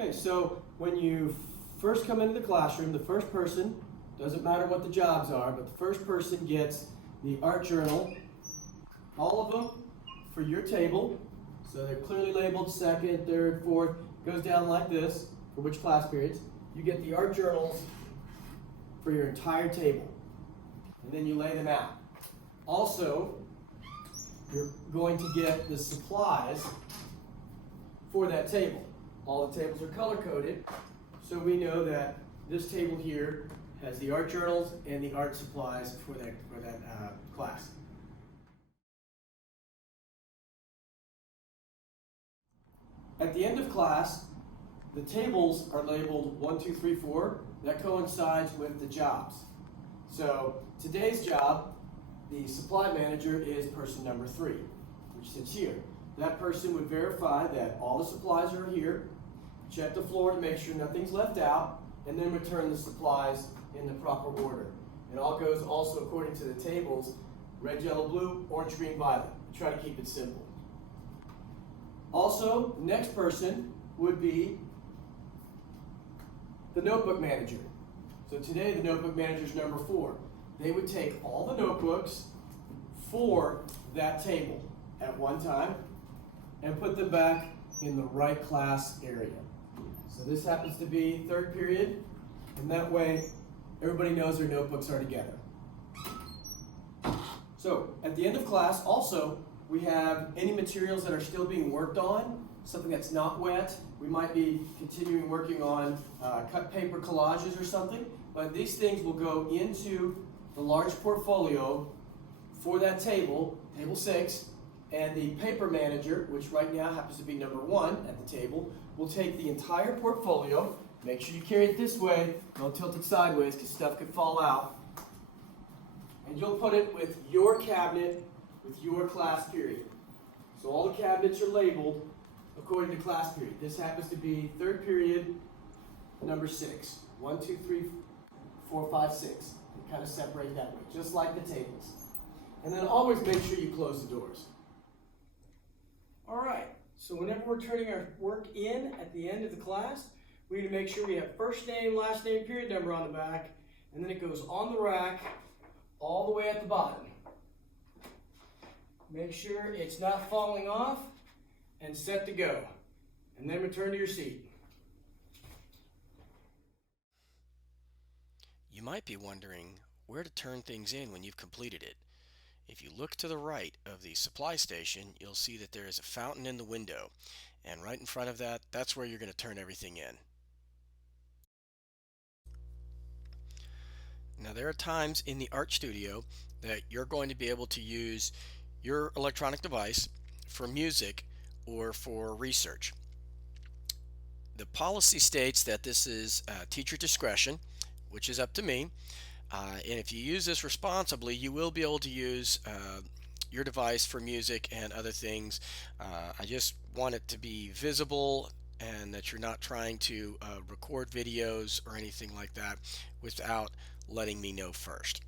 Okay, so when you first come into the classroom, the first person, doesn't matter what the jobs are, but the first person gets the art journal, all of them for your table. So they're clearly labeled second, third, fourth, goes down like this for which class periods. You get the art journals for your entire table, and then you lay them out. Also, you're going to get the supplies for that table. All the tables are color-coded, so we know that this table here has the art journals and the art supplies for that class. At the end of class, the tables are labeled 1, 2, 3, 4. That coincides with the jobs. So today's job, the supply manager is person number 3, which sits here. That person would verify that all the supplies are here, check the floor to make sure nothing's left out, and then return the supplies in the proper order. It all goes also according to the tables: red, yellow, blue, orange, green, violet. We try to keep it simple. Also, the next person would be the notebook manager. So today the notebook manager is number 4. They would take all the notebooks for that table at one time and put them back in the right class area. So this happens to be 3rd period, and that way everybody knows their notebooks are together. So at the end of class also, we have any materials that are still being worked on, something that's not wet. We might be continuing working on cut paper collages or something, but these things will go into the large portfolio for that table, table 6, and the paper manager, which right now happens to be number 1 at the table, will take the entire portfolio. Make sure you carry it this way, don't tilt it sideways because stuff could fall out, and you'll put it with your cabinet with your class period. So all the cabinets are labeled according to class period. This happens to be 3rd period, number 6. 1, 2, 3, 4, 5, 6. And kind of separate that way, just like the tables. And then always make sure you close the doors. All right, so whenever we're turning our work in at the end of the class, we need to make sure we have first name, last name, period number on the back, and then it goes on the rack all the way at the bottom. Make sure it's not falling off, and set to go. And then return to your seat. You might be wondering where to turn things in when you've completed it. If you look to the right of the supply station, you'll see that there is a fountain in the window, and right in front of that, that's where you're going to turn everything in. Now there are times in the art studio that you're going to be able to use your electronic device for music or for research. The policy states that this is teacher discretion, which is up to me. And if you use this responsibly, you will be able to use your device for music and other things. I just want it to be visible and that you're not trying to record videos or anything like that without letting me know first.